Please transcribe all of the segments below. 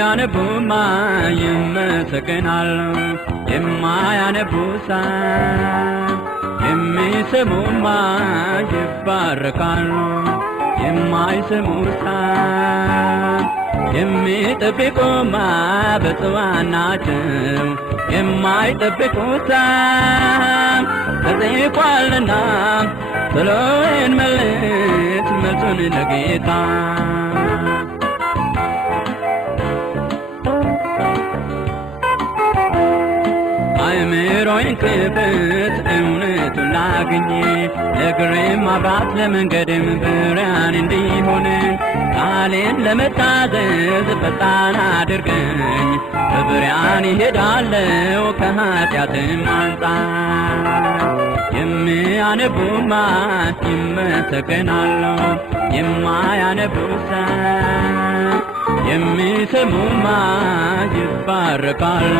የሚያነቡማ ይመሰገናሉ የማያነቡሳ የሚሰሙማ ይባረካሉ የማይሰሙሳ የሚጠብቁማ ብፁዓን ናቸው የማይጠብቁሳ ተጽፏልና ቶሎ እንመልስ መልሱን ለጌታ አይምሮዬን ክፍት እውነቱን ላግኝ ለእግሬም መብራት ለመንገዴም ብርሃን እንዲሆን ቃሌን ለመታዘዝ ፈጣን አድርገኝ በብርሃን እሄዳለሁ ከኃጢአትም አንጻር የሚያነቡማ ይመሰገናሉ የማያነቡሳ የሚሰሙማ ይባረካሉ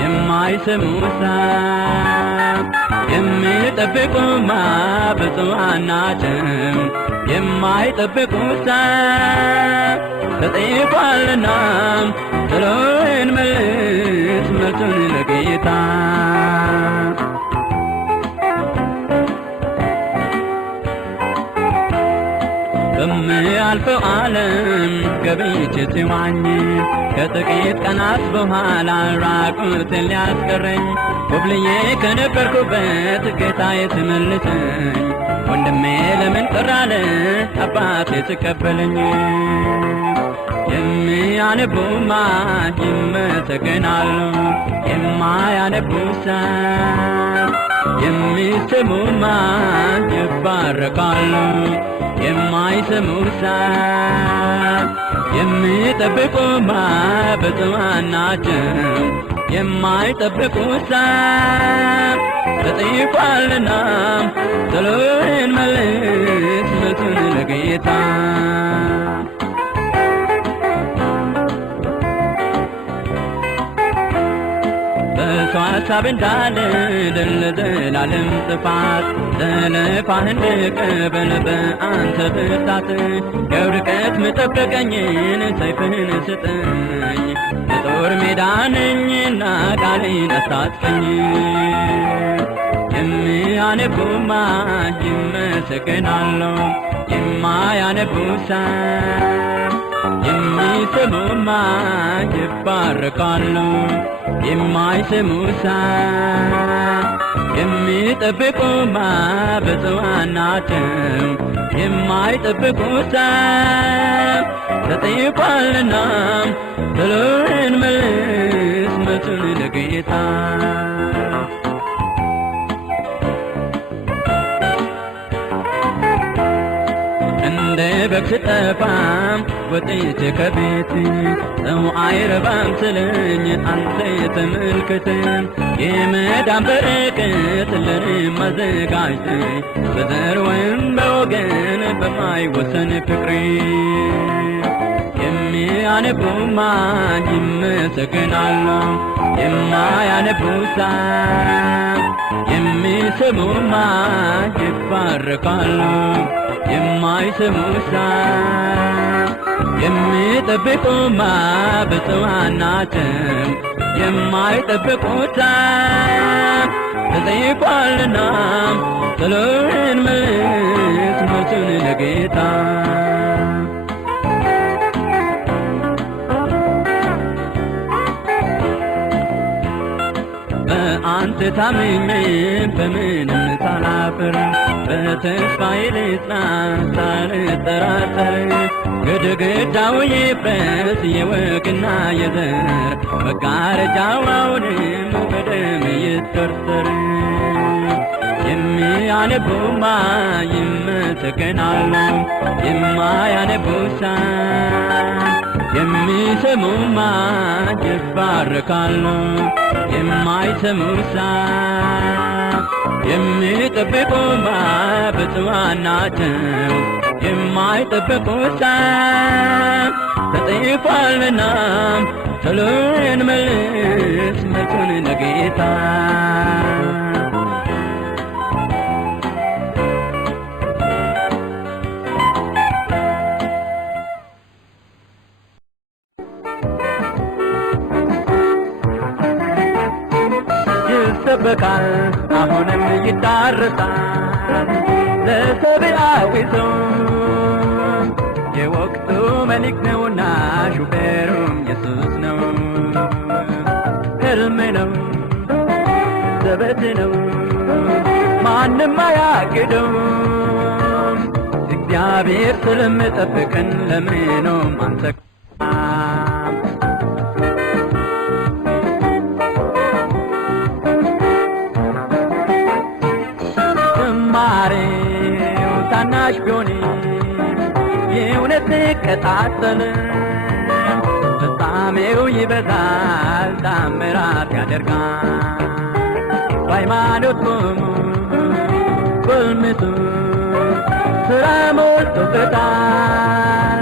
የማይሰሙሳ የሚጠብቁማ ብፁዓን ናቸው የማይጠብቁሳ ተጽፏልና ቶሎ እንመልስ መልሱን ለጌታ በሚያልፈው ዓለም ገብቼ ስዋኝ ከጥቂት ቀናት በኋላ ራቁቴን ሊያስቀረኝ ኮብልዬ ከነበርኩበት ጌታዬ ሲመልሰኝ ወንድሜ ለምን ቀረ አለ አባቴ ሲቀበለኝ የሚያነቡማ ይመሰገናሉ የማያነቡሳ የሚሰሙማ ይባረካሉ የማይሰሙሳ የሚጠብቁማ ብፁዓን ናቸው የማይጠብቁሳ ተጽፏልና ቶሎ እንመልስ መልሱን ለጌታ በሰው ሐሳብ እንዳልሄድ ለዘላለም ጥፋት ዘለፋህ እንድቀበል በአንተ ብርታት ከውድቀት መጠበቀኝን ሰይፍህን ስጠኝ በጦር ሜዳ ነኝና ቃሌን አስታጥቀኝ የሚያነቡማ ይመሰገናሉ የማያነቡሳ የሚሰሙማ ይባረካሉ የማይሰሙሳ የሚጠብቁማ ብፁዓን ናቸው የማይጠብቁሳ ተጽፏልና ቶሎ እንመልስ መልሱን ለጌታ እንደ በግ ስጠፋ ወጥቼ ከቤት ሰው አይረባም ስለኝ አንተ ተመልከት የመዳን በረከት ለኔ ማዘጋጅ በዘር ወይም በወገን በማይወሰን ፍቅሬ የሚያነቡማ ይመሰገናሉ የማያነቡሳ የሚሰሙማ ይባረካሉ የማይሰሙሳ የሚጠብቁማ ብፁዓን ናቸው የማይጠብቁሳ ተጽፏልና ቶሎ እንመልስ መልሱን ለጌታ አንተ ታምኜ በምንም ሳላፍር በተስፋዬ ልጽና ሳልጠራጠር ግድግዳው ይፍረስ የወግና የዘር መጋረጃው አሁንም በደም ይተርተር የሚያነቡማ ይመሰገናሉ የማያነቡሳ የሚሰሙማ ይባረካሉ የማይሰሙሳ የሚጠብቁማ ብፁዓን ናቸው የማይጠብቁሳ ተጽፏልና ቶሎ እንመልስ መልሱን ለጌታ ይጠበቃል አሁንም ይዳረሳል ለሰብአዊ ሰው የወቅቱ መልክ ነውና ሹፌሩም ኢየሱስ ነው ሕልም ነው ዘበት ነው ማንም አያግደው እግዚአብሔር ስለምጠብቀን ለምን አንሰጋ ዝማሬው ታናሽ ቢሆንም የእውነት ቀጣጠል ፍጻሜው ይበዛል ታምራት ያደርጋል በሃይማኖት ቆሞ ጎልምሶ ሥራ ሞልቶበታል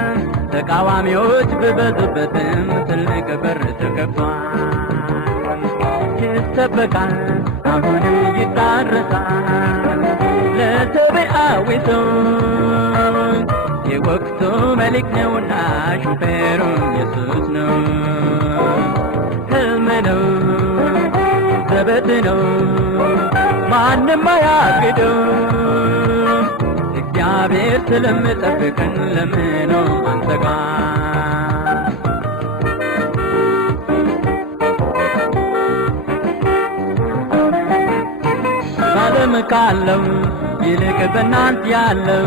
ተቃዋሚዎች በበዙበትም ትልቅ በር ተከፍቷል ይጠበቃል አሁንም ይዳረሳል ለሰብአዊ ሰው የወቅቱ መልክ ነውና ሹፌሩም ኢየሱስ ነው ሕልም ነው ዘበት ነው ማንም አያግደው እግዚአብሔር ስለምጠብቀን ለምን አንሰጋ ዓለም ካለው ይልቅ በእናንተ ያለው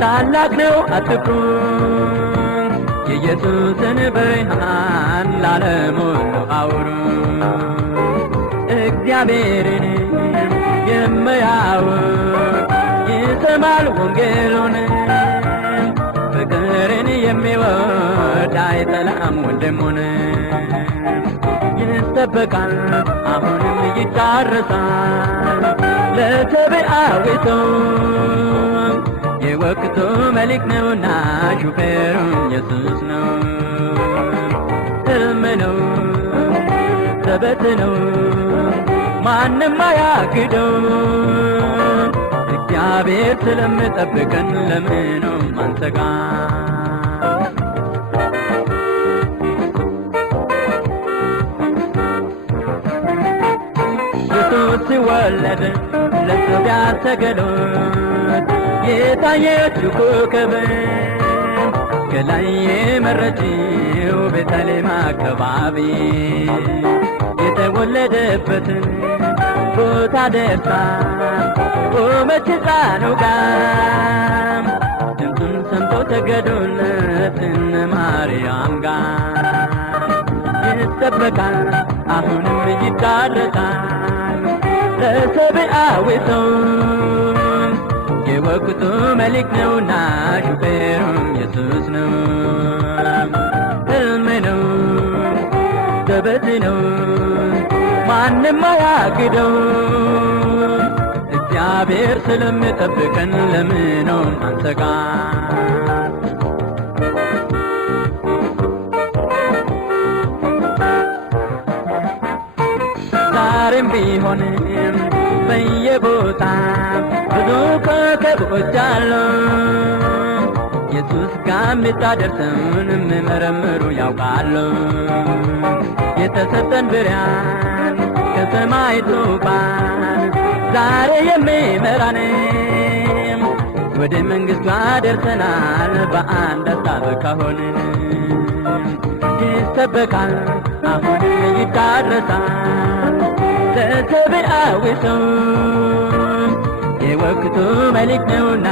ታላቅ ነው አትፍሩ የኢየሱስን ብርሃን ለዓለም ሁሉ አውሩ እግዚአብሔርን የሚያውቅ ይሰማል ወንጌሉን ፍቅርን የሚወድ አይጠላም ወንድሙን ይጠበቃል አሁንም ይዳረሳል ለሰብአዊ ሰው የወቅቱ መልክ ነውና ሹፌሩም ኢየሱስ ነው ሕልም ነው ዘበት ነው ማንም አያግደው እግዚአብሔር ስለምጠብቀን ለምን አንሰጋ ኢየሱስ ሲወለድ ለሰው ያሰገዱት የታየችው ኮከብ ከላይ የመረችው ቤተልሔም አካባቢ የተወለደበትን ቦታ ደርሳ ቆመች ሕፃኑ ጋር ድምፁን ሰምተው ሰገዱለት እነ ማርያም ጋር ይጠበቃል አሁንም ይዳረሳል ለሰብአዊ ሰው የወቅቱ መልክ ነውና ሹፌሩም ኢየሱስ ነው ሕልም ነው ዘበት ነው ማንም አያግደው እግዚአብሔር ስለምጠብቀን ለምን አንሰጋ ዛሬም ቢሆንም በየቦታ ብዙ ኮከቦች አሉ ኢየሱስ ጋር የምታደርሰውን የሚመረምሩ ያውቃሉ የተሰጠን ብርሃን ከሰማይ ዙፋን ዛሬ የሚመራን ወደ መንግሥቱ ደርሰናል በአንድ ሀሳብ ከሆንን ይጠበቃል አሁንም ይዳረሳል ለሰብአዊ ሰው የወቅቱ መልክ ነውና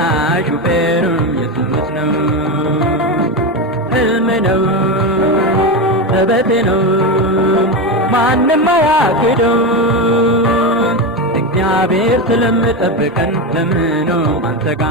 ሹፌሩም ኢየሱስ ነው ሕልም ነው ዘበት ነው ማንም አያግደው እግዚአብሔር ስለምጠብቀን ለምን አንሰጋ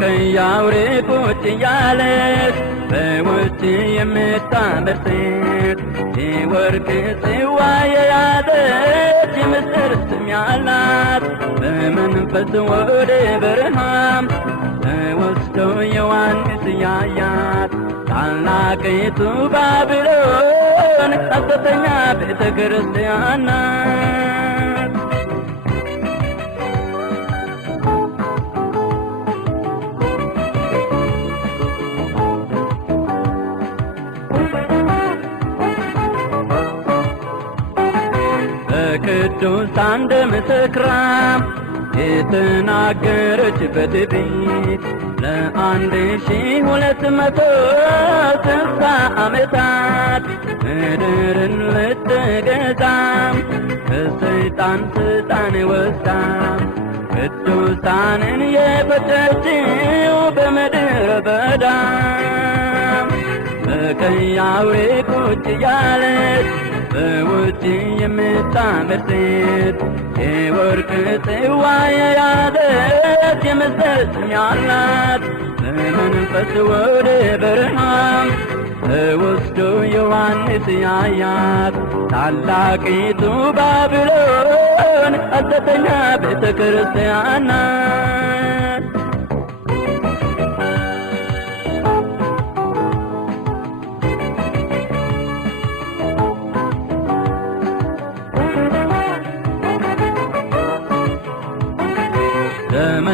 ከያውሬ ቁጭ ያለች በውጭ የምታምር ሴት የወርቅ ጽዋ የያዘች ምስጢር ስም ያላት በመንፈስ ወደ በረሃም ተወስዶ ዮሐንስ ያያት ታላቂቱ ባቢሎን ሐሰተኛ ቤተ ክርስቲያን ናት። በቅዱሳን ደም ሰክራ የተናገረች በትዕቢት ለ1260 ዓመታት ምድርን ልትገዛም ከሰይጣን ስልጣን ወስዳ ቅዱሳንን የፈጀችው በምድረ በዳ በቀይ አውሬ ቁጭ ያለች በውጭ የምታምር ሴት የወርቅ ጽዋ የያዘች የምስጢር ስም ያላት በመንፈስ ወደ በረሃም ተወስዶ ዮሐንስ ያያት ታላቂቱ ባቢሎን ሐሰተኛ ቤተ ክርስቲያን ናት።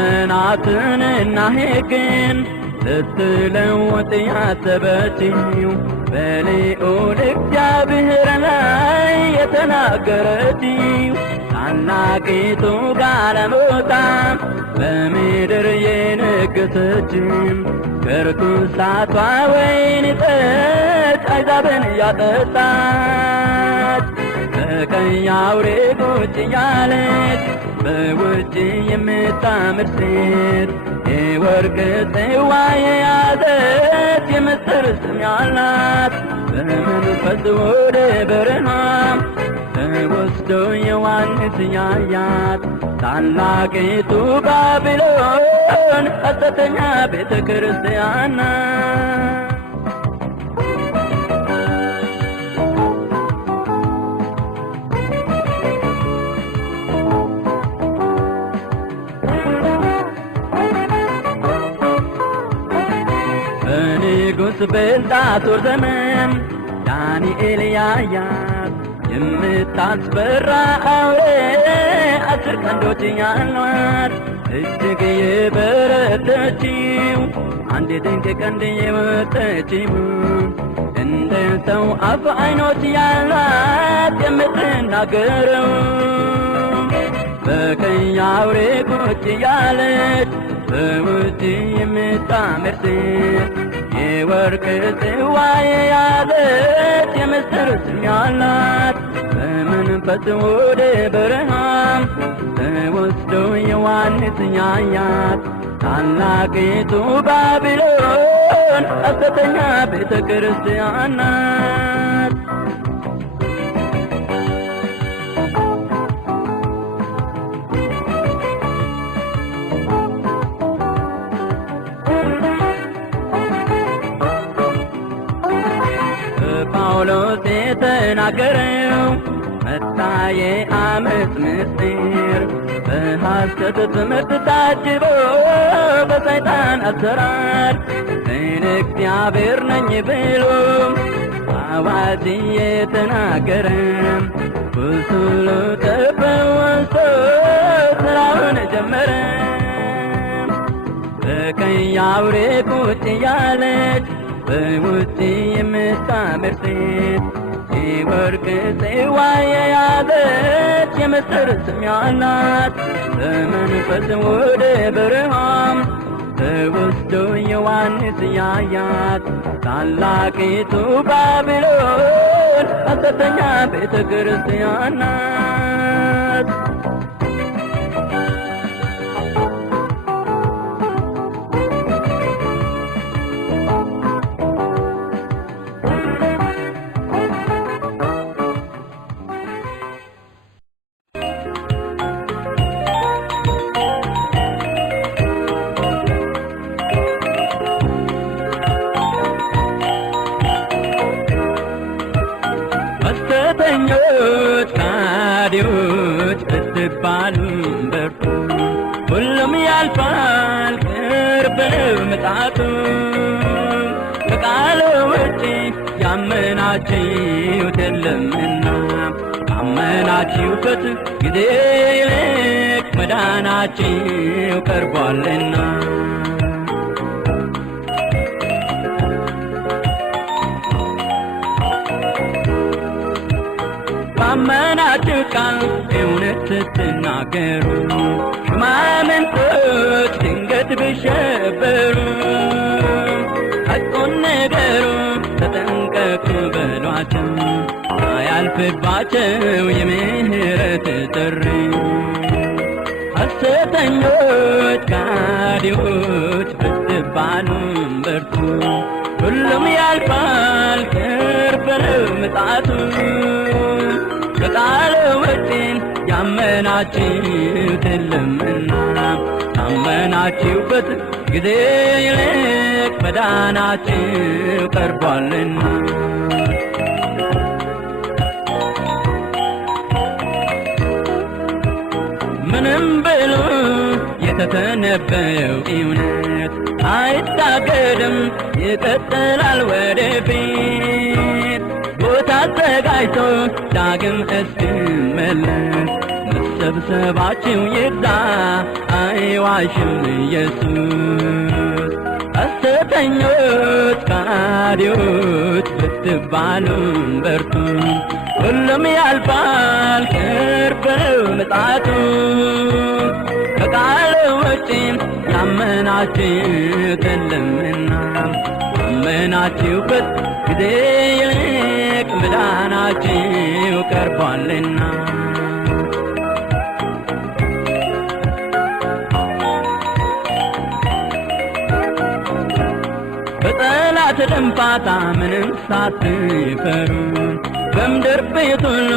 ዘመናትንና ሕግን ልትለውጥ ያሰበችው በልዑል እግዚአብሔር ላይ የተናገረችው ታላቂቱ ጋለሞታ በምድር የነገሰችው ከርኩሳቷ ወይን ጠጅ አሕዛብን ያጠጣች በቀይ አውሬ ቁጭ ያለች በውጭ የምታምር ሴት የወርቅ ጽዋ የያዘች የምስጢር ስም ያላት በመንፈስ ወደ በረሃም ተወስዶ ዮሐንስ ያያት ታላቂቱ ባቢሎን ሐሰተኛ ቤተ ክርስቲያን ናት። በንጉሥ በልጣሶር ዘመን ዳንኤል ያያት የምታስፈራ አውሬ 10 ቀንዶች ያሏት እጅግ የበረተችው አንድ ድንቅ ቀንድ የወጠችው እንደ ሰው አፍ ዓይኖች ያሏት የምትናገረው በቀይ አውሬ ቁጭ ያለች በውጭ የምታምር ሴት የወርቅ ጽዋ የያዘች የምስጢር ስም ያላት በመንፈስ ወደ በረሃም ተወስዶ ዮሐንስ ያያት ታላቂቱ ባቢሎን ሐሰተኛ ቤተ ክርስቲያን ናት። ጳውሎስ የተናገረው መጣ የዓመፅ ምስጢር በሐሰት ትምህርት ታጅቦ በሰይጣን አሰራር እኔ እግዚአብሔር ነኝ ብሎ አዋጅ የተናገረ ቁስሉ ተፈውሶ ስራውን ጀመረ። በቀይ አውሬ ቁጭ ያለች በውጭ የምታምር ሴት የወርቅ ጽዋ የያዘች የምስጢር ስም ያላት በመንፈስ ወደ በረሃም ተወስዶ ዮሐንስ ያያት ታላቂቱ ባቢሎን ሐሰተኛ ቤተ ክርስቲያን ናት። ሐሰተኞች ካዲዎች ብትባሉም በርቱ፣ ሁሉም ያልፋል ቅርብ ነው ምጣቱ ከቃሉ ውጪ ያመናችሁት የለምና አመናችሁበት ጊዜ ይልቅ መዳናችሁ ቀርቧልና ባመናችሁ ቃል እውነት ስትናገሩ ሹማምንቶች ድንገት ቢሸበሩ ሐቁን ንገሩ ተጠንቀቁ በሏቸው አያልፍባቸው የምህረት ጥሪ ሐሰተኞች ካዲዎች ብትባሉም በርቱ ሁሉም ያልፋል ቅርብ ነው ምጽአቱ ከቃሉ ውጪ ያመናችሁት የለምና አመናችሁበት ጊዜ ይልቅ መዳናችሁ ቀርቧልና ምንም ብሉ የተተነበየው እውነት አይታገድም ይቀጥላል ወደፊት ቦታ አዘጋጅቶ ዳግም እስኪመለስ መሰብሰባችሁ ይብዛ አይዋሽም ኢየሱስ ሐሰተኞች ካዲዎች ብትባሉም በርቱ ሁሉም ያልፋል ቅርብ ነው ምጽአቱ ከቃሉ ውጪ ያመናችሁት የለምና አመናችሁበት ጊዜ ይልቅ መዳናችሁ ቀርቧልና በጠላት ድንፋታ ምንም ሳትፈሩ በምድር ቤት ሁሉ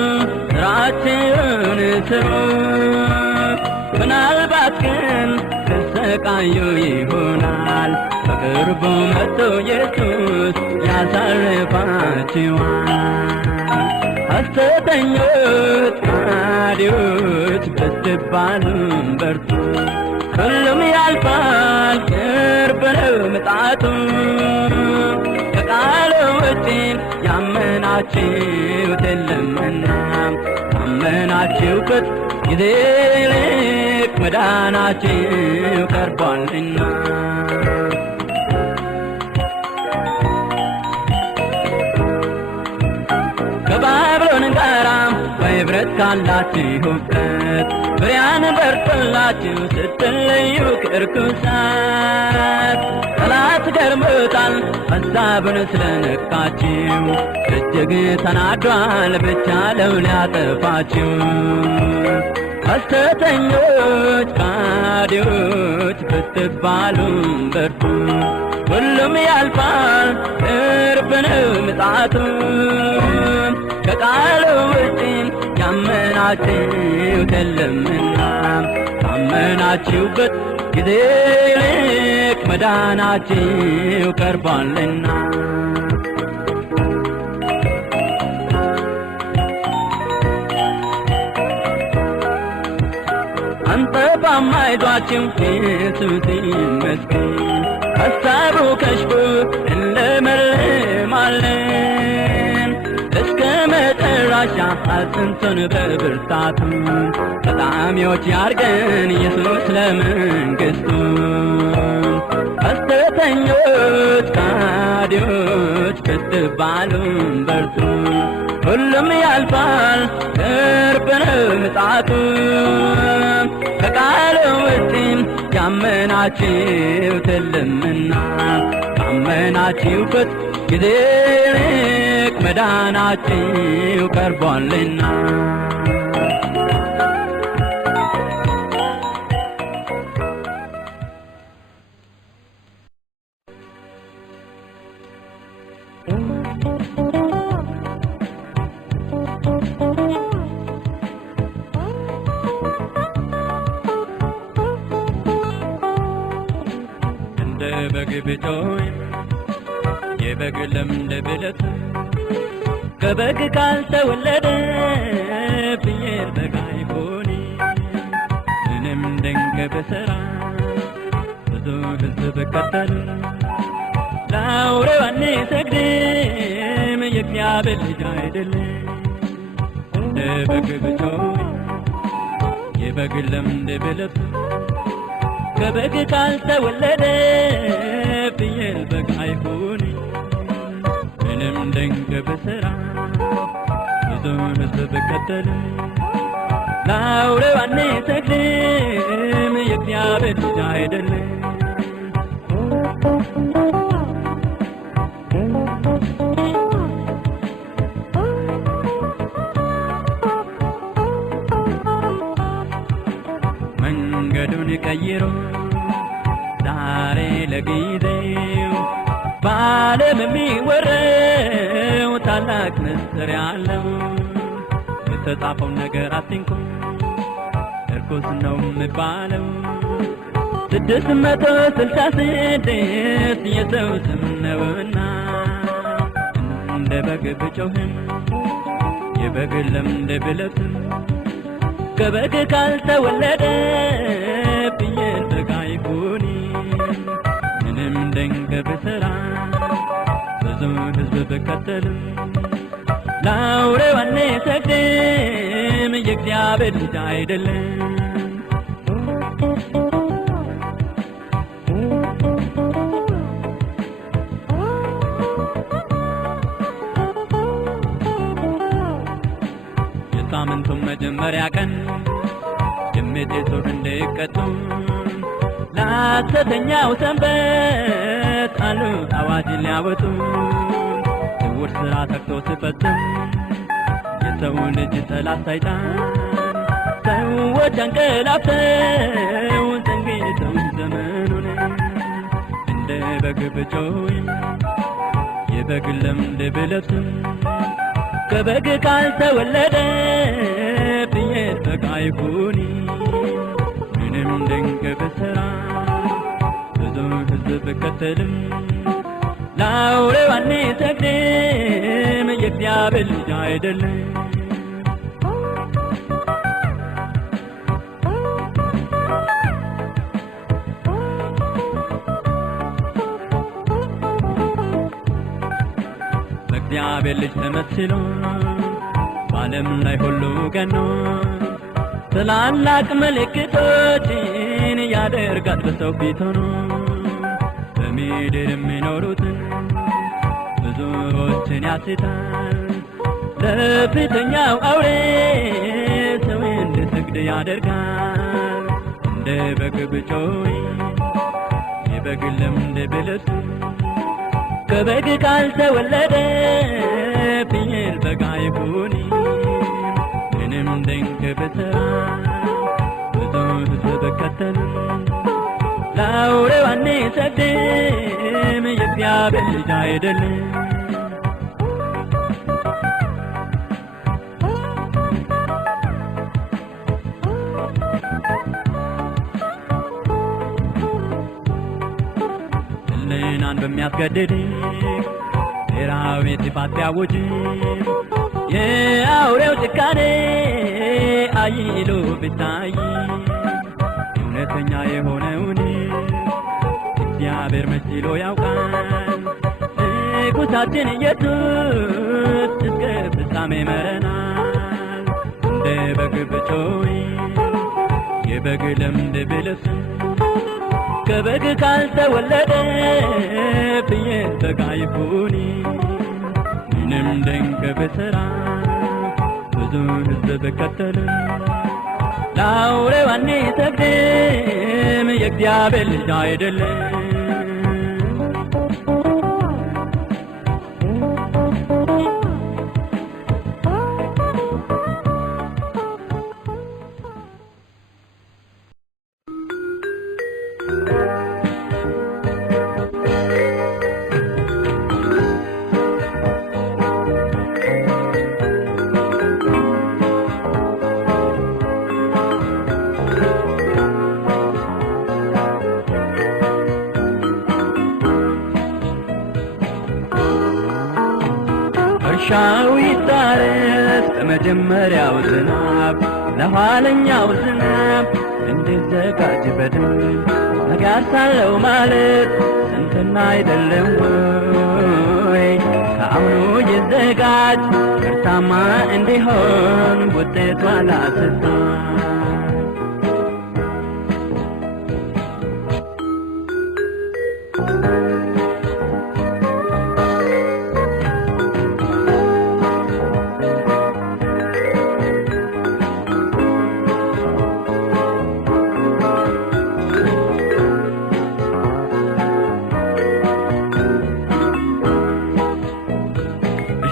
ሥራችሁን ስሩ ምናልባት ግን ተሰቃዩ ይሆናል በቅርቡ መጥቶ ኢየሱስ ያሳርፋችኋል ሐሰተኞች ካዲዎች ብትባሉም በርቱ ሁሉም ያልፋል ቅርብ ነው ምጽአቱ ከቃሉ ውጪ ያመናችሁት የለምና አመናችሁበት ጊዜ ይልቅ መዳናችሁ ቀርቧልና ከባቢሎን ጋራ በኅብረት ካላችሁበት ፍሬያን በርቶላችሁ ስትለዩ ከርኩሳት ጠላት ገርሞታል ሐሳቡን ስለነካችሁ እጅግ ተናዷል ብቻለው ሊያጠፋችሁ ሐሰተኞች ካዲዎች ብትባሉም በርቱ ሁሉም ያልፋል ቅርብ ነው ምጽአቱ ከቃሉ ውጪ ያመናችሁት የለምና አመናችሁበት ጊዜ ይልቅ መዳናችሁ ቀርቧልና አንተ ባማይዷችሁ ኢየሱስ ይመስገን ሐሳቡ ከሽፎ እንለመልማለን እስከ መጨረሻ አጽንቶን በብርታቱ ተጣሚዎች ያርገን ኢየሱስ ለመንግሥቱ ሐሰተኞች ካዲዎች ብትባሉም በርቱ ሁሉም ያልፋል ቅርብ ነው ምጽአቱ ከቃሉ ውጪ ያመናችሁት የለምና አመናችሁበት ጊዜ ይልቅ መዳናችሁ ቀርቧልና እንደ በግ ብጮይ የበግ ለምድ ብለት ከበግ ካልተወለደ ፍየል በግ አይሆንም ምንም ድንቅ ብሠራ ብዙ ሕዝብ ብከተል ለአውሬው አንሰግድም የእግዚአብሔር ልጅ አይደለም እንደ በግ ብጮህ የበግ ለምድ ብለብስ ከበግ ካልተወለደ ፍየል በግ አይሁን ምንም ድንቅ ብሠራ ብዙ ሕዝብ ብከተል ለአውሬው አንሰግድም የእግዚአብሔር ልጅ አይደለም መንገዱን ቀይሮ ዛሬ ለጊዜው በዓለም የሚወራው ታላቅ ምስጢር ያለው የተጻፈውን ነገር አትንኩ እርኩስ ነው የሚባለው 666 የሰው ስም ነውና እንደ በግ ብጮህም የበግ ለምድ ብለብስም ከበግ ካልተወለደ ፍየል በግ አይሁን ምንም ድንቅ ብሠራ ብዙ ሕዝብ ብከተልም ለአውሬው አንሰግድም የእግዚአብሔር ልጅ አይደለም የሳምንቱም መጀመሪያ ቀን የሚጤሱ እንዲቀጡ ለሐሰተኛው ሰንበት አሉ አዋጅ ሊያወጡ ስውር ሥራ ተግቶ ሲፈጽም የሰው ልጅ ጠላት ሰይጣን ሰዎች አንቀላፍተው ዘንግተው ዘመኑን እንደ በግ ብጮህ የበግ ለምድ ብለብስም ከበግ ካልተወለደ ፍየል በግ አይሁን ምንም ድንቅ ብሠራ ብዙ ሕዝብ ብከተልም ለአውሬው አንሰግድም የእግዚአብሔር ልጅ አይደለም በእግዚአብሔር ልጅ ተመስሎ በዓለም ላይ ሁሉ ገኖ ትላላቅ ምልክቶችን ያደርጋል በሰው ፊት ሆኖ በምድር የሚኖሩትን ብዙዎችን ያስታል ለፊተኛው አውሬ ሰው እንዲሰግድ ያደርጋል እንደ በግ ብጮህ የበግ ለምድ ብለብስ ከበግ ካልተወለደ ፍየል በግ አይሁን ምንም ድንቅ ብሠራ ብዙ ሕዝብ ብከተል ለአውሬው አንሰግድም የእግዚአብሔር ልጅ አይደለም ሕሊናን በሚያስገድድ ብሔራዊ ጥፋት ቢያውጅ የአውሬው ጭካኔ አይሎ ቢታይ እውነተኛ የሆነውን እግዚአብሔር መች ችሎ ያውቃል ንጉሣችን ኢየሱስ እስከ ፍጻሜ መረናል እንደ በግ ብጮህ የበግ ለምድ ብለብስ ከበግ ካልተወለደ ፍየል በግ አይሁን ምንም ድንቅ ብሠራ ብዙ ሕዝብ ብከተል ለአውሬው አንሰግድም የእግዚአብሔር ልጅ አይደለም እርሻው ይታረስ በመጀመሪያው ዝናብ ለኋለኛው ዝናብ እንድዘጋጅ በደንብ ነጋር ሳለው ማለት ስንፍና አይደለም ወይ? ከአሁኑ ይዘጋጅ ምርታማ እንዲሆን ውጤቷ ላስታ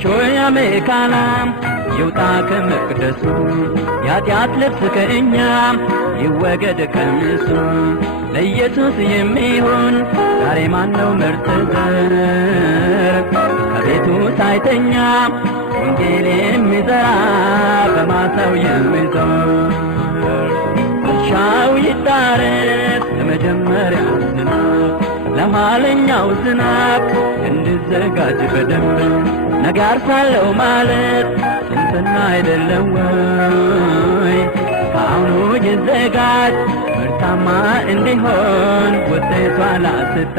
ሾያ መካላም ይውጣ ከመቅደሱ የኃጢአት ልብስ ከእኛ ይወገድ ቀሚሱ ለኢየሱስ የሚሆን ዛሬ ማነው ምርጥ ዘር ከቤቱ ሳይተኛ ወንጌል የሚዘራ በማሳው የሚዞር እርሻው ይታረስ ለመጀመሪያው ዝናብ ለኋለኛው ዝናብ እንድዘጋጅ በደንብ ነጋር ሳለው ማለት ስንፍና አይደለም ወይ? ከአሁኑ ይዘጋጅ ምርታማ እንዲሆን ውጤቷ ላስታ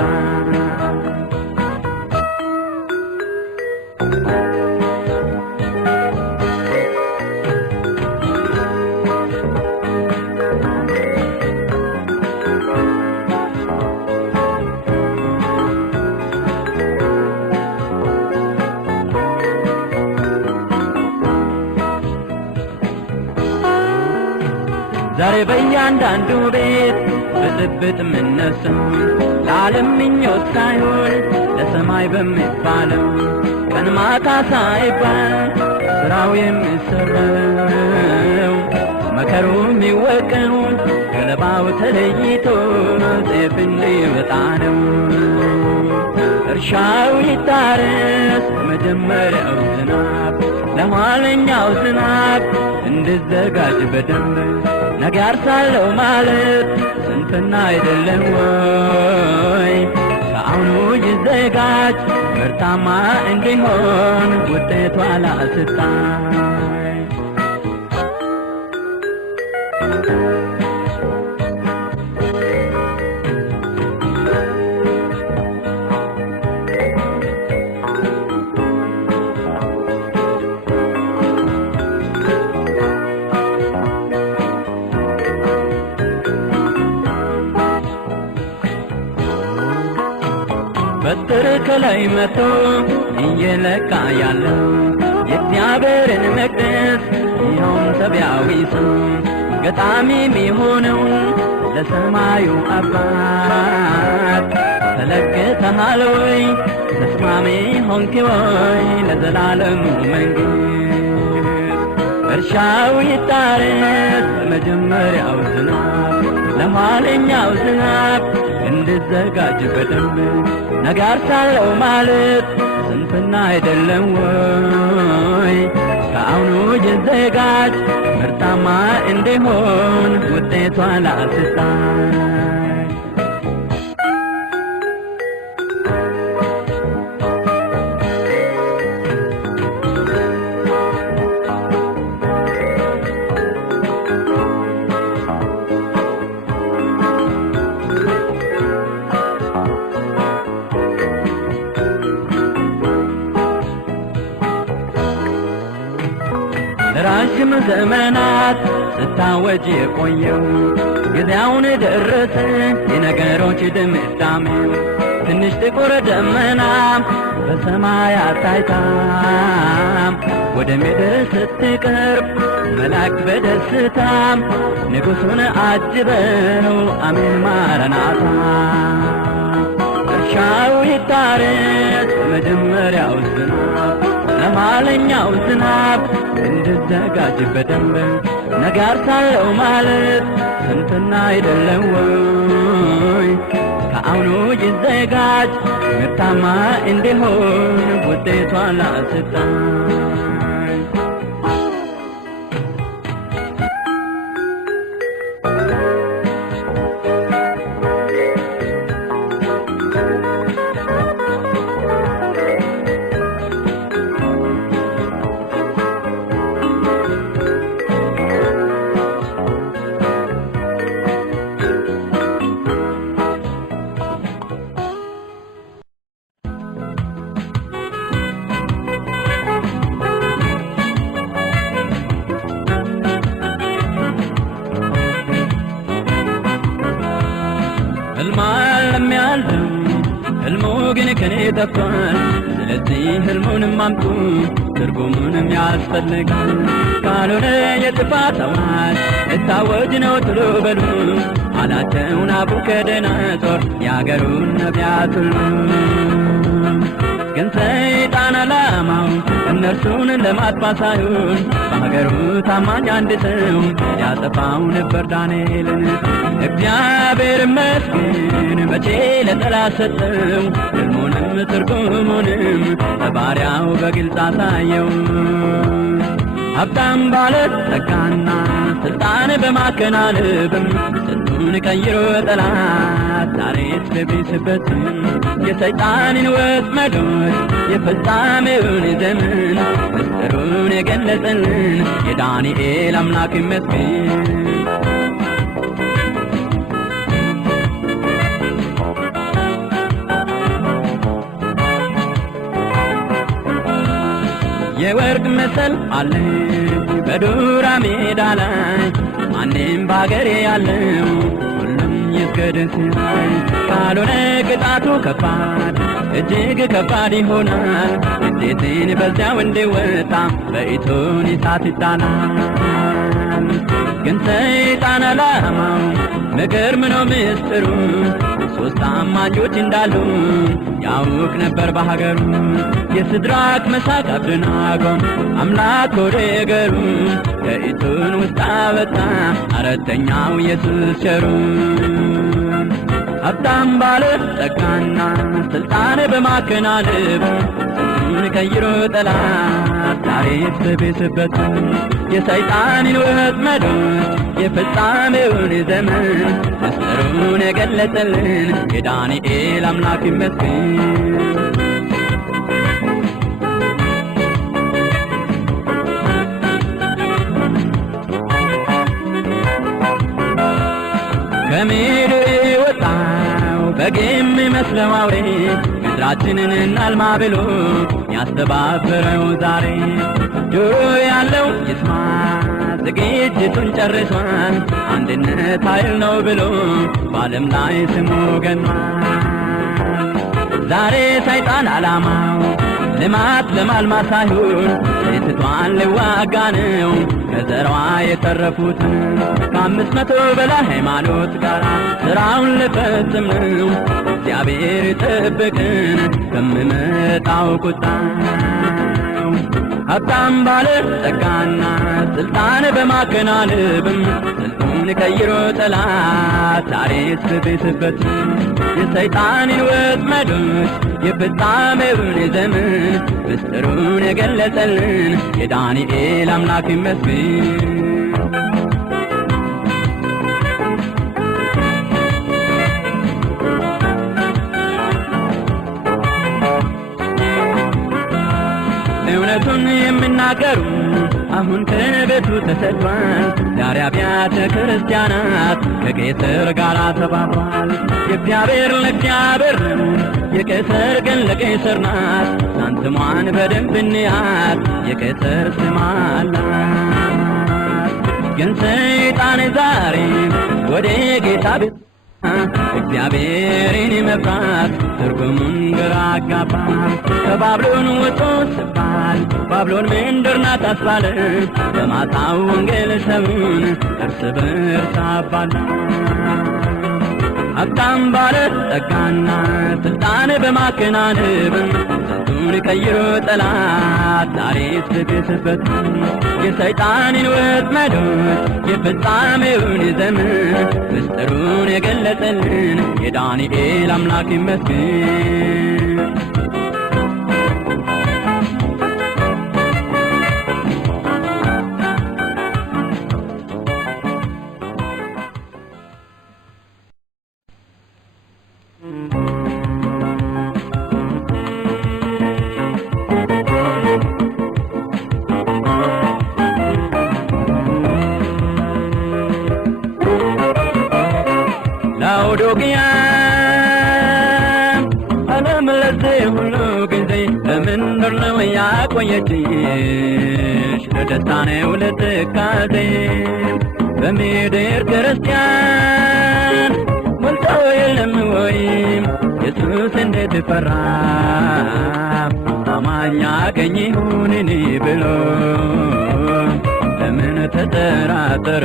ዛሬ በእያንዳንዱ ቤት ብጥብጥ ምነሱ ለዓለም ምኞት ሳይሆን ለሰማይ በሚባለው ቀን ማታ ሳይባል ሥራው የሚሠራው መከሩ የሚወቀው ገለባው ተለይቶ ጤፍ እንዲወጣ ነው። እርሻው ይታረስ በመጀመሪያው ዝናብ ለኋለኛው ዝናብ እንድዘጋጅ በደንብ ነጋር ሳለው ማለት ስንፍና አይደለም ወይ? ከአሁኑ ይዘጋጅ ምርታማ እንዲሆን ውጤቷ ላስታይ በትር ከላይ መቶ እየለካ ያለው የእግዚአብሔርን መቅደስ ይኸውም ሰብያዊ ሰው ገጣሚ የሚሆነው ለሰማዩ አባት ተለግተሃል ወይ? ተስማሚ ሆንክ ወይ ለዘላለሙ መንግሥት? እርሻው ይታረስ በመጀመሪያው ዝናብ ለኋለኛው ዝናብ እንድዘጋጅ በደንብ ነጋር ሳለው ማለት ስንፍና አይደለም ወይ? ከአሁኑ ይዘጋጅ ምርታማ እንዲሆን ውጤቷ ላስታይ ለረጅም ዘመናት ስታወጅ የቆየው ጊዜውን ደረሰ የነገሮች ድምዳሜው ትንሽ ጥቁር ደመና በሰማያት ታይታ ወደ ምድር ስትቀርብ መላእክት በደስታ ንጉሡን አጅበው አሜን ማረናታ እርሻው ይታረስ በመጀመሪያው ዝናብ ለኋለኛው ዝናብ እንድዘጋጅ በደንብ ነጋር ሳለው ማለት ስንፍና አይደለም ወይ? ከአሁኑ ይዘጋጅ ምርታማ እንዲሆን ውጤቷ ላስታይ ከኔ ጠፍቷል ስለዚህ ህልሙንም አምጡ ትርጉሙንም ያስፈልጋል ካልሆነ የጥፋት አዋጅ እታወጅ ነው ትሎ በሉ አላቸው ናቡከደነጾር የአገሩን ነቢያት ሁሉ ግን ሰይጣን ዓላማው እነርሱን ለማጥፋት ሳይሆን በሀገሩ ታማኝ አንድ ሰው ያጠፋው ነበር ዳንኤልን እግዚአብሔር ይመስገን መቼ ለጠላት ሰጠው ሕልሙንም ትርጉሙንም ለባሪያው በግልጽ አሳየው ሀብታም ባለጠጋና ስልጣን በማከናነብም ስንቱን ቀይሮ ጠላት ዛሬስ በቢስበትም የሰይጣንን ወጥመዶች የፍጻሜውን ዘመን ምስጢሩን የገለጸልን የዳንኤል አምላክ ይመስገን የወርቅ መሰል አለ በዱራ ሜዳ ላይ ማንም ባገሬ ያለው ሁሉም ይስገድስ ካልሆነ ቅጣቱ ከባድ እጅግ ከባድ ይሆናል እንዴትን በዚያው እንዲወጣ በእቶን እሳት ይጣላል ግን ሰይጣን ዓላማው ምገርም ነው ምስጢሩ ሶስት አማኞች እንዳሉ ያውቅ ነበር በሀገሩ የሲድራቅ ሚሳቅ አብደናጎ አምላክ ወደ አገሩ ከእቶን ውስጥ አወጣ አራተኛው ኢየሱስ ቸሩ ሀብታም ባለጠጋና ስልጣን በማከናነብ ስንቱን ቀይሮ ጠላት ዛሬስ በቤሰበት የሰይጣንን ወጥመዶች የፍጻሜውን ዘመን ምስጢሩን የገለጸልን የዳንኤል አምላክ ይመስገን ከምድር የወጣው በግ የሚመስለው አውሬ ምድራችንን እናልማ ብሎ ያስተባበረው ዛሬ ጆሮ ያለው ይስማ ዝግጅቱን ጨርሷል አንድነት ኃይል ነው ብሎ በዓለም ላይ ስሙ ገኗል ዛሬ ሰይጣን ዓላማው ልማት ለማልማት ሳይሆን ሴትቷን ሊዋጋ ነው ከዘሯ የተረፉትን ከ500 በላይ ሃይማኖት ጋር ሥራውን ልፈጽም ነው እግዚአብሔር ይጠብቅን ከሚመጣው ቁጣ ሀብታም ባለጠጋና ስልጣን በማከናነብም ስልጡን ቀይሮ ጠላት ዛሬስ በቤሰበት የሰይጣንን ወጥመዶች የፍጻሜውን ዘመን ምስጢሩን የገለጸልን የዳንኤል አምላክ ይመስገን እውነቱን የሚናገሩ አሁን ከቤቱ ተሰዷል ዛሬ አብያተ ክርስቲያናት ከቄሰር ጋር ተባብሯል የእግዚአብሔር ለእግዚአብሔር ነው የቄሰር ግን ለቄሰር ናት ሳንትሟን በደንብ እንያት የቄሰር ስም አላት ግን ሰይጣን ዛሬ ወደ ጌታ ቤት እግዚአብሔርን መፍራት ትርጉሙን ግራ አጋባ ከባቢሎን ወጥቶ ሲባል ባቢሎን ምንድር ናት አስባለ በማታው ወንጌል ሰውን እርስ በርስ አባላ ሀብታም ባለጠጋና ስልጣን በማከናነብም ስንቱን ቀይሮ ጠላት ዛሬስ በቤሰበት የሰይጣንን ወጥመዶች የፍጻሜውን ዘመን ምስጢሩን የገለጸልን የዳንኤል አምላክ ይመስገን ላውዶቅያ ዓለም ለዚህ ሁሉ ጊዜ ለምንድር ነው ያቆየችሽ ለደስታ ነው ለትካዜ በምድር ክርስቲያን ሞልቶ የለም ወይም ኢየሱስ እንዴት ፈራ አማኝ ያገኝ ይሁን እኔ ብሎ ለምን ተጠራጠረ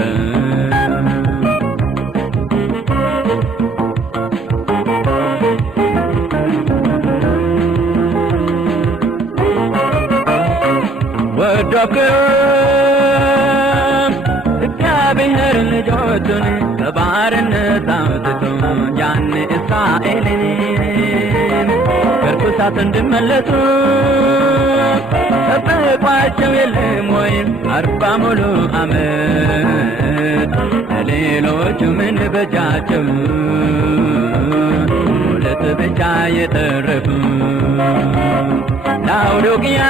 ወዶክም እግዚአብሔር ልጆቹን ከባርነት አውጥቶ ያን እስራኤልን ከርኩሳት እንዲመለሱ ጠብቋቸው የለም ወይም 40 ሙሉ ዓመት ለሌሎቹ ምን በጃቸው 2 ብቻ የተረፉ ላውዶቅያ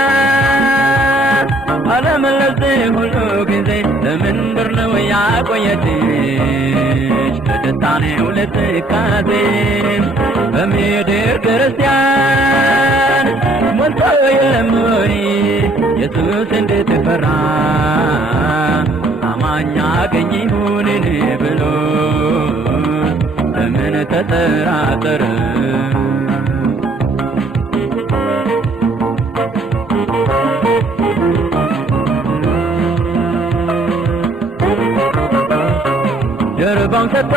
ዓለም ለዚህ ሁሉ ጊዜ ለምንድር ነው ያቆየችሽ በደስታኔው ለትካዜ በምድር ክርስቲያን ሞልቶ የለም ወይ ኢየሱስ እንዴት ፈራ አማኝ ያገኝ ይሁን እኔ ብሎ ለምን ተጠራጠረ ጀርባውን ሰጥቶ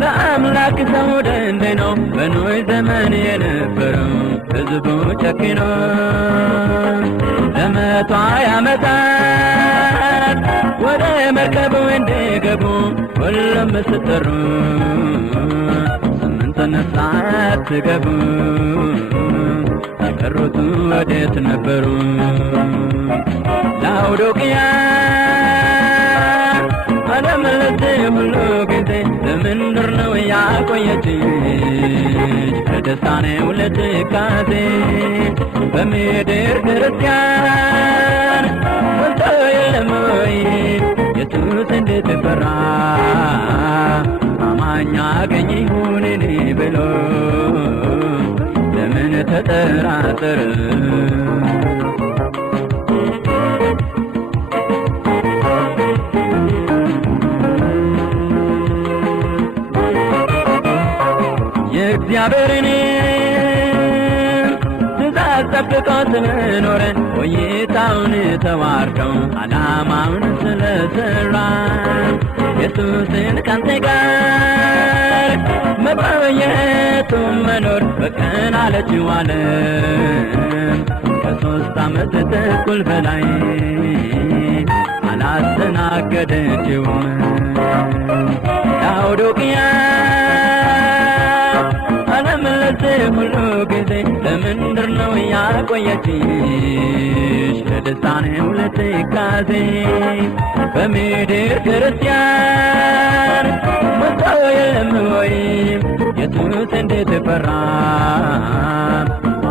ለአምላክ ሰው ደንዴ ነው በኖይ ዘመን የነበረው ሕዝቡ ጨክኖ ለ120 ዓመታት ወደ መርከቡ እንዲገቡ ሁሉም ሲጠሩ 8 ነፍሳት ሲገቡ የቀሩት ወዴት ነበሩ ላውዶቅያ ዓለም ለዚህ ሁሉ ጊዜ ለምንድር ነው ያቆየችሽ በደስታኔው ለትካዜ በምድር ክርስቲያን ሞልቶ የለም ወይ ኢየሱስ እንዴት ፈራ አማኝ ያገኝ ይሁን እኔ ብሎ ለምን ተጠራጠረ እግዚአብሔርን ትእዛዝ ጠብቆ ስለኖረ ቆይታውን ተዋርደው ዓላማውን ስለሰራ ኢየሱስን ካንተ ጋር መቆየቱ መኖር በቀን አለችው ዓለም ከ3 ዓመት ተኩል በላይ አላስተናገደችውም ላውዶቅያ ዓለም ለዚህ ሁሉ ጊዜ ለምንድር ነው ያቆየችሽ በደስታኔው ለትካዜ በምድር ክርስቲያን ሞልቶ የለም ወይ ኢየሱስ እንዴት ፈራ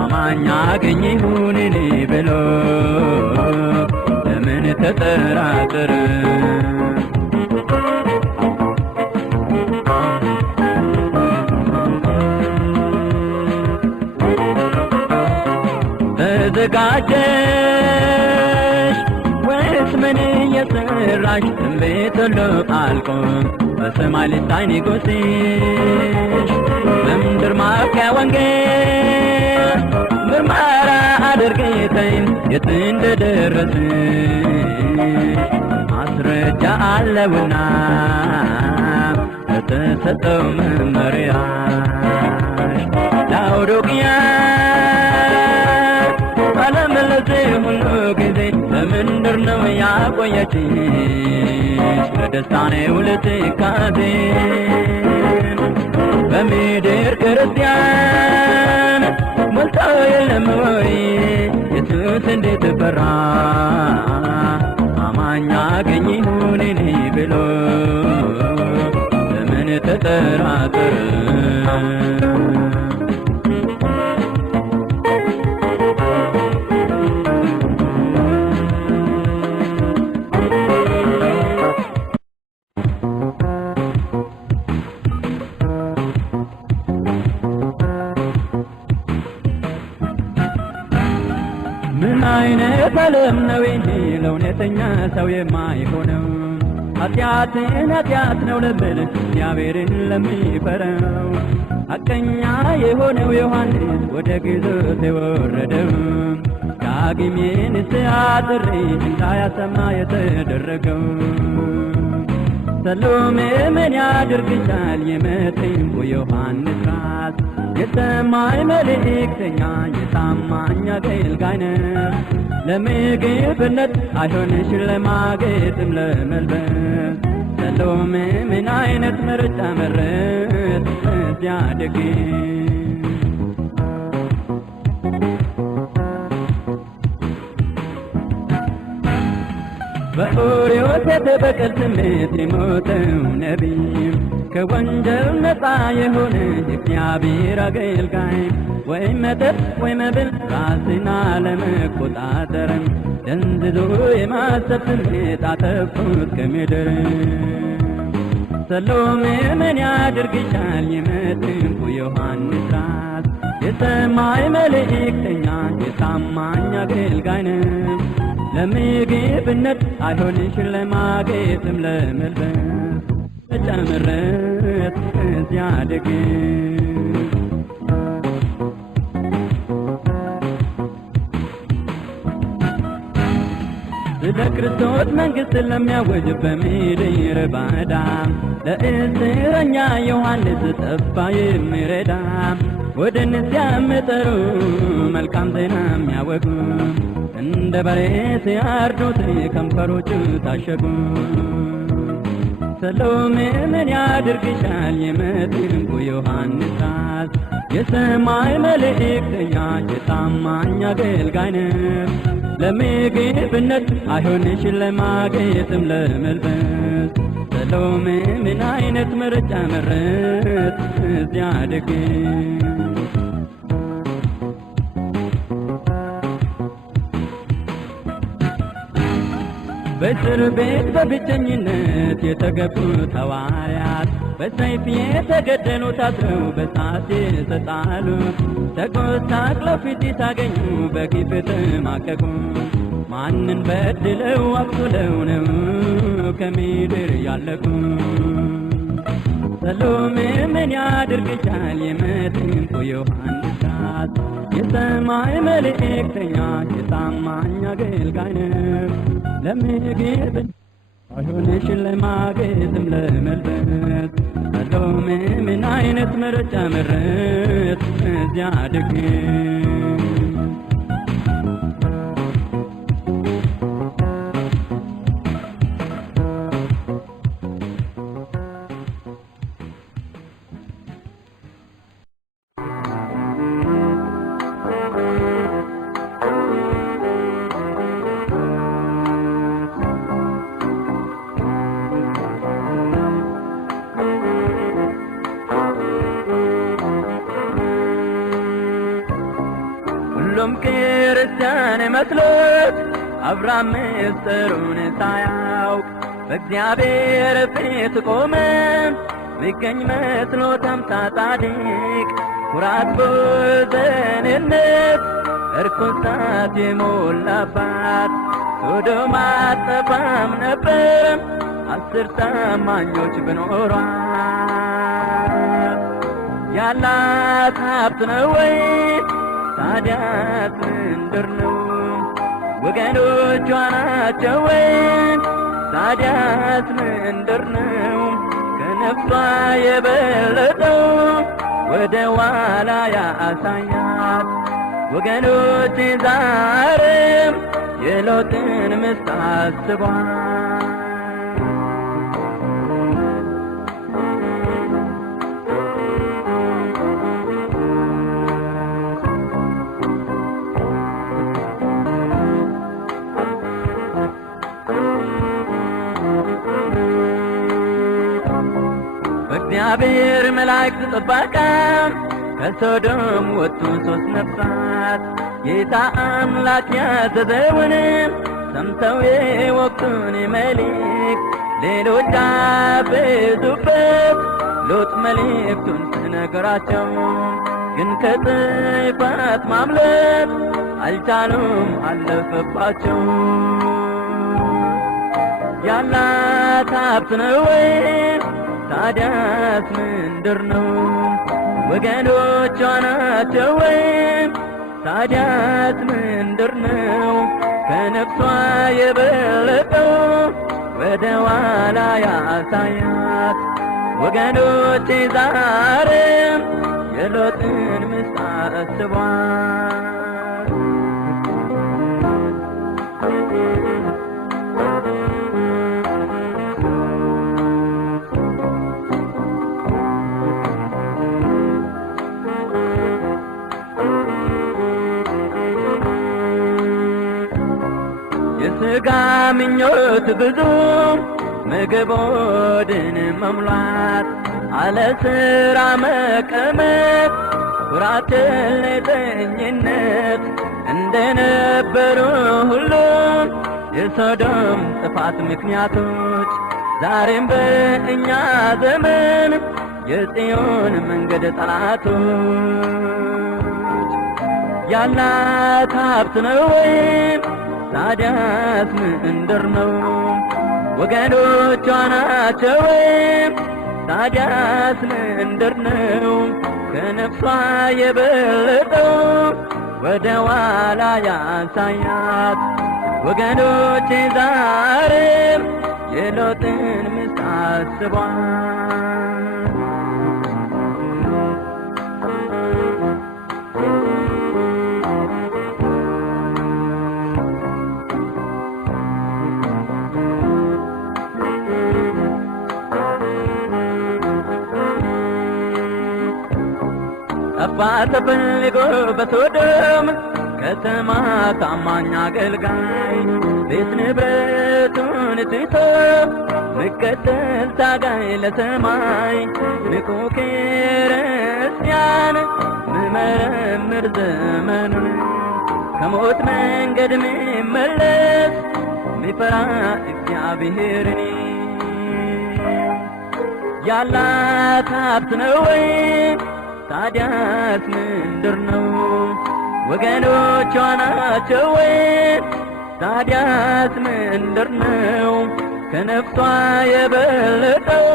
አማኝ ያገኝ ይሁን እኔ ብሎ ለምን ተጠራጠረ ተዘጋጀሽ ወይስ ምን እየሰራሽ ትንቢት ሁሉ አልቆ በሰማይ ልታይ ንጉሥሽ በምድር ማብቂያ ወንጌል ምርመራ አድርጌተኝ የት እንደደረስሽ ማስረጃ አለውና በተሰጠው መመሪያሽ ላውዶቅያ ዓለም ለዚህ ሁሉ ጊዜ ለምንድር ነው ያቆየችሽ በደስታኔው ለትካዜ በምድር ክርስቲያን ሞልቶ የለም ወይ ኢየሱስ እንዴት ፈራ አማኝ ያገኝ ይሁን እኔ ብሎ ለምን ተጠራጠረ ምን አይነት ዓለም ነው ይሄ ለእውነተኛ ሰው የማይሆነው ኃጢአት ነው ለምን እግዚአብሔርን ለሚፈራው ሐቀኛ የሆነው ዮሐንስ ወደ ግዞት የወረደው ዳግም የንስሐ ጥሪ እንዳያሰማ የተደረገው ሰሎሜ ምን ያደርግሻል የመጥምቁ ዮሐንስ ራስ የሰማይ መልእክተኛ የታማኝ አገልጋይ ነው ለምግብነት አይሆንሽም ለማጌጥም ለመልበስ ሰሎሜ ምን አይነት ምርጫ መረጥ እዚያ ደግ በኦሪዮስ የተበቀል ስሜት የሞተው ነቢይ ከወንጀል ነፃ የሆነ የእግዚአብሔር አገልጋይ ወይ መጠጥ ወይ መብል ራስን አለመቆጣጠር ደንዝዞ የማሰብ ስሜት አጠፉት ከምድር ሰሎሜ ምን ያደርግሻል የመጥምቁ ዮሐንስ ራስ የሰማይ መልእክተኛ የታማኝ አገልጋይ ነው ለምግብነት አይሆንሽም ለማጌጥም ለመልበስ ተጨምረት እዚያ ደግ ስለ ክርስቶስ መንግሥት ለሚያወጅ በምድረ በዳ ለእስረኛ ዮሐንስ ጠፋ የሚረዳ ወደ ንስሐ የሚጠሩ መልካም ዜና የሚያወጉ እንደ በሬ ሲያርዱት ከንፈሮቹ ታሸጉ ሰሎሜ ምን ያደርግሻል የመጥምቁ ዮሐንስ ራስ የሰማይ መልእክተኛ የታማኝ አገልጋይ ነው ለምግብነት አይሆንሽም ለማጌጥም ለመልበስ ሰሎሜ ምን አይነት ምርጫ መረጥ እዚያ ደግ በእስር ቤት በብቸኝነት የተገፉት ሐዋርያት በሰይፍ የተገደሉ ታስረው በሳት የተጣሉ ተጎሳቅለው ፊት ሲያገኙ በግፍ ተማቀቁ ማንን በድለው አቁስለው ነው ከምድር ያለቁ ሰሎሜ ምን ያደርግሻል የመጥምቁ ዮሐንስ ራስ የሰማይ መልእክተኛ የታማኝ አገልጋይ ነው ለምግብ አይሆንሽም ለማጌጥም ለመልበስ ሰሎሜ ምን አይነት ምርጫ መረጥ እዚያ ደግ ሁሉም ክርስቲያን መስሎት አብርሃም ምስጢሩን ሳያውቅ በእግዚአብሔር ፊት ቆመ ሚገኝ መስሎት አምሳ ጻድቅ ኩራት ቦዘንነት እርኩሰት የሞላባት ሶዶም አትጠፋም ነበር 10 ታማኞች ቢኖሯት ያላት ሀብት ነው ወይ ታዲያስ ምንድር ነው ወገኖቿ ናቸው ወይ ታዲያስ ምንድር ነው ከነፍሷ የበለጠው ወደ ኋላ ያሳያት ወገኖቼ ዛሬም የሎጥን ሚስት አስቧት እግዚአብሔር መላእክት ጥበቃ ከሶዶም ወጡ 3 ነፍሳት ጌታ አምላክ ያዘዘውን ሰምተው የወቅቱን መልእክት ሌሎች አበዙበት ሎጥ መልእክቱን ሲነግራቸው ግን ከጥፋት ማምለጥ አልቻሉም አለፈባቸው ያላት ያላት ሀብት ነው ወይ? ታዲያስ ምንድነው? ወገኖቿ ናቸው ወይ? ታዲያስ ምንድነው? ከነፍሷ የበለጠው ወደ ኋላ ያሳያት። ወገኖቼ ዛሬም የሎጥን ሚስት አስቧት። የሥጋ ምኞት ብዙ ምግብ ሆድን መሙላት፣ አለ ሥራ መቀመጥ፣ ኩራት ለዘኝነት እንደነበሩ ሁሉ የሶዶም ጥፋት ምክንያቶች ዛሬም በእኛ ዘመን የጽዮን መንገድ ጠላቶች። ያላት ሀብት ነው ወይ? ታዲያስ ምንድነው? ወገኖቿ ናቸው ወይ? ታዲያስ ምንድነው? ከነፍሷ የበለጠው ወደ ኋላ ያሳያት። ወገኖቼ ዛሬም የሎጥን ሚስት አስቧት። ጠፋ ተፈልጎ በሶዶም ከተማ ታማኝ አገልጋይ፣ ቤት ንብረቱን ትቶ ሚከተል ታጋይ ለሰማይ። ንቁ ክርስቲያን ምመረምር ዘመኑን፣ ከሞት መንገድ ሚመለስ ሚፈራ እግዚአብሔርን። ያላት ሀብት ነው ወይ? ታዲያስ ምንድነው? ወገኖቿ ናቸው ወይ? ታዲያስ ምንድነው? ከነፍሷ የበለጠው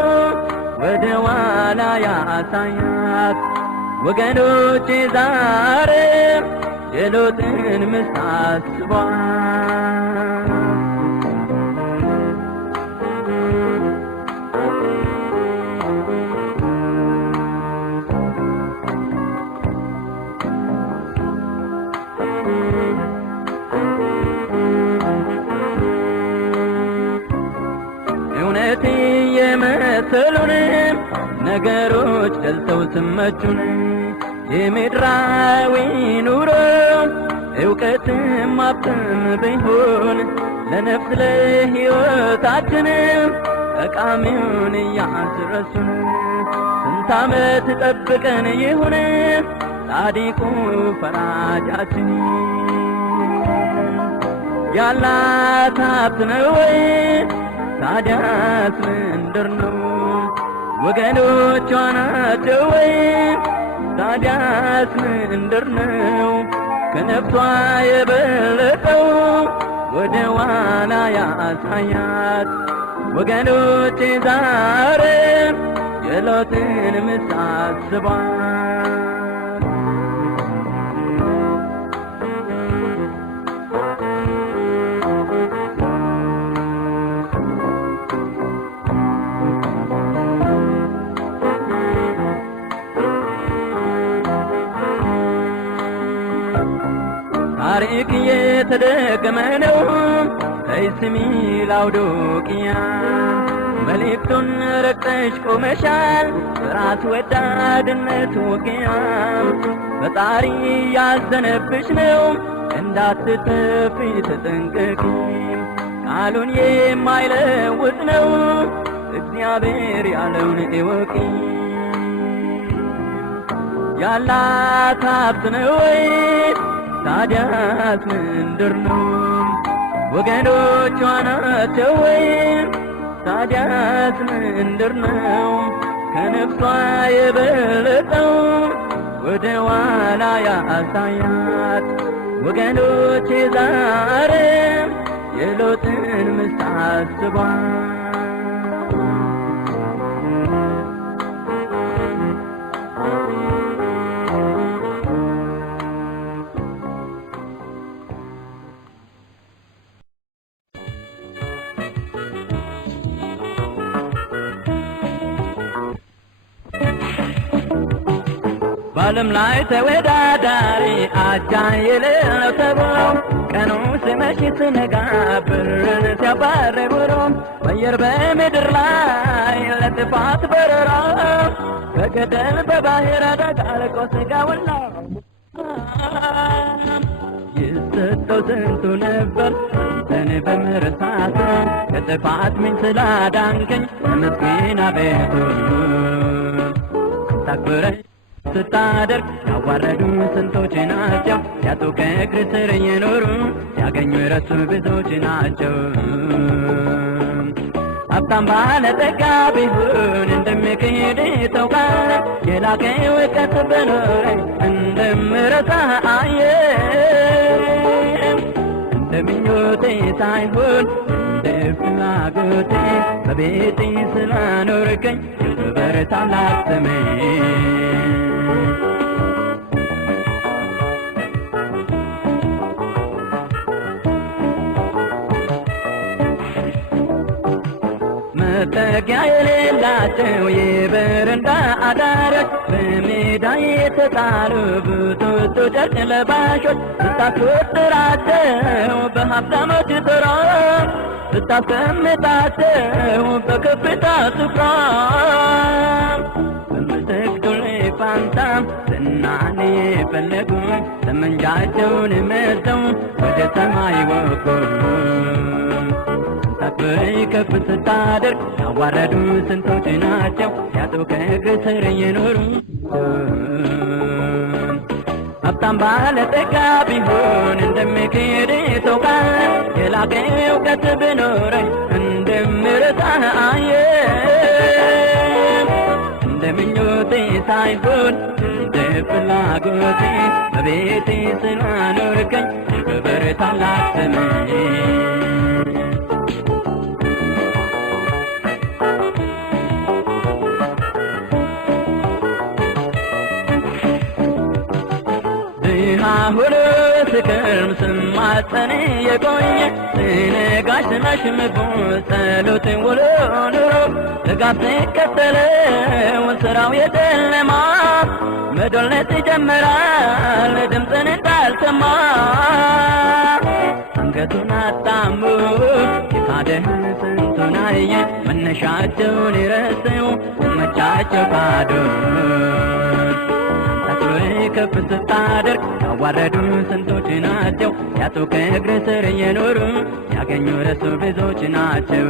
ወደ ኋላ ያሳያት። ወገኖቼ ዛሬም የሎጥን ሚስት አስቧት። እውነት የመሰሉንም ነገሮች ደልተው ስመቹን፣ የምድራዊ ኑሮ እውቀትም ሀብትም ቢሆን ለነፍስ ለሕይወታችንም ጠቃሚውን እያስረሱን። ስንት ዓመት ጠብቀን ይሁን ጻድቁ ፈራጃችን? ያላት ሀብት ነው ወይ? ታዲያስ ምንድነው? ወገኖቿ ናቸው ወይ? ታዲያስ ምንድነው? ከነፍሷ የበለጠው ወደ ኋላ ያሳያት። ወገኖቼ ዛሬም የሎጥን ሚስት አስቧት። ታሪክ የተደገመ ነው ተይስሚ ላውዶቅያ፣ መልእክቱን ረግጠሽ ቆመሻል በራስ ወዳድነት ውጊያ። ፈጣሪ ያዘነብሽ ነው እንዳትተፊ ተጠንቀቂ፣ ቃሉን የማይለውጥ ነው እግዚአብሔር ያለውን እወቂ። ያላት ሀብት ነው ወይ? ታዲያስ ምንድነው? ወገኖቿ ናቸው ወይ? ታዲያስ ምንድነው? ከነፍሷ የበለጠው ወደ ኋላ ያሳያት። ወገኖቼ ዛሬም የሎጥን ሚስት አስቧት። በዓለም ላይ ተወዳዳሪ አቻ የሌለው ተብሎ ቀኑ ሲመሽ ሲነጋ ብርን ሲያባርር ውሎ በአየር በምድር ላይ ለጥፋት በረራ በገደል በባህር አደጋ አልቆ ስጋውና የሰጠው ስንቱ ነበር አንተን በመርሳት ከጥፋት ምን ስላዳንከኝ ተመስገን አቤቱ ታክብረኝ ስታደርግ ያዋረዱ ስንቶች ናቸው ያጡ ከእግር ስር የኖሩ ያገኙ የረሱ ብዙዎች ናቸው ሀብታም ባለጠጋ ቢሆን እንደሚክድ ታውቃለህ የላከ እውቀት ቢኖረኝ እንደምረሳህ አየህ እንደ ምኞቴ ሳይሆን እንደ ፍላጎቴ በቤቴ ስላኖርከኝ የክብር ታላቅ ስምህ መጠጊያ የሌላቸው የበረንዳ አዳሪዎች በሜዳ የተጣሉ ቡትቱ ጨርቅ ለባሾች ስታስወጥራቸው በሀብታሞች ጦር ስታስቀምጣቸው በከፍታ ስፍራ በምትክዱልኝ ፋንታ ዝናን የፈለጉ ጠመንጃቸውን መዘው ወደ ሰማይ ወጉ ታክብረኝ ከፍ ስታደርግ ያዋረዱ ስንቶች ናቸው ያጡ ከእግር ስር የኖሩ ሀብታም ባለጠጋ ቢሆን እንደሚክድ ታውቃለህ የላቀ እውቀት ቢኖረኝ እንደምረሳህ አየህ እንደ ምኞቴ ሳይሆን እንደ ፍላጎቴ በቤቴ ስላኖርከኝ የክብር ታላቅ ስምህ ሁሉ ስክርም ስማጸን የቆየ ስነጋሽ ስመሽምቦ ጸሎትን ውሎ ኑሮ ትጋት ሲከተለው ስራው የጨለማ መዶለት ይጀምራል ድምፅን እንዳልሰማ አንገቱን አጣሙ የካደህን ስንቱን አየ መነሻቸውን ይረሰው መቻቸው ካዶ ከፍ ስታደርግ ያዋረዱ ስንቶች ናቸው ያጡ ከእግር ስር የኖሩ ያገኙ ረሱ ብዙዎች ናቸው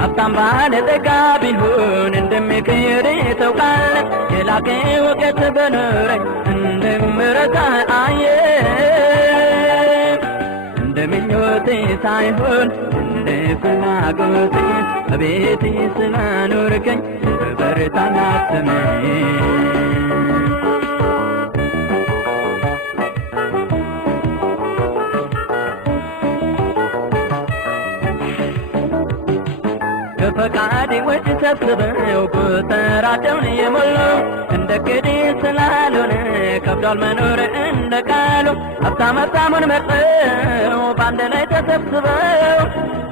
ሀብታም ባለጠጋ ቢሆን እንደሚክድ ታውቃለህ የላቀ እውቀት ቢኖረኝ እንደምረሳህ አየህ እንደ ምኞቴ ሳይሆን እንደ ፍላጎቴ በቤቴ ስላኖርከኝ የክብር ታላቅ ስምህ ከፈቃዴ ወጭ ሰብስበው ቁጥራቸውን የሞሉ እንደ ቅዴ ስላልሆነ ከብዷል መኖር እንደ ቃሉ ሀብታሙን መርጠው በአንድ ላይ ተሰብስበው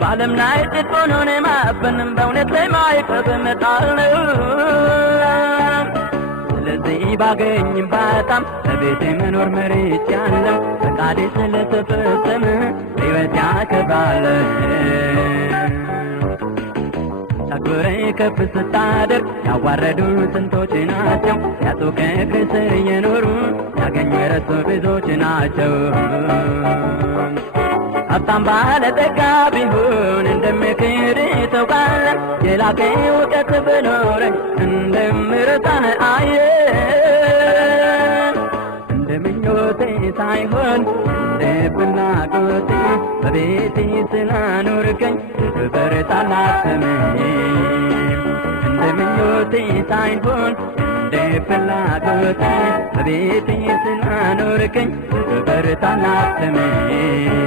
በዓለም ላይ ጥቂት ሆኖን ማበንም በእውነት ላይ ማይቀብ መጣል ነው ስለዚህ ባገኝም ባጣም በቤቴ መኖር መርጫለሁ ፈቃዴ ስለተፈጸመ ሕይወት ያከብራለሁ ታክብረኝ ከፍ ስታደርግ ያዋረዱ ስንቶች ናቸው ያጡ ከእግር ስር የኖሩ ያገኙ የረሱ ብዙዎች ናቸው ሀብታም ባለጠጋ ቢሆን እንደሚክድ ታውቃለህ የላቀ እውቀት ቢኖረኝ እንደምረሳህ አየህ እንደ ምኞቴ ሳይሆን እንደ ፍላጎቴ በቤቴ ስላኖርከኝ የክብር ታላቅ ስምህ እንደ ምኞቴ ሳይሆን እንደ ፍላጎቴ በቤቴ ስላኖርከኝ የክብር ታላቅ ስምህ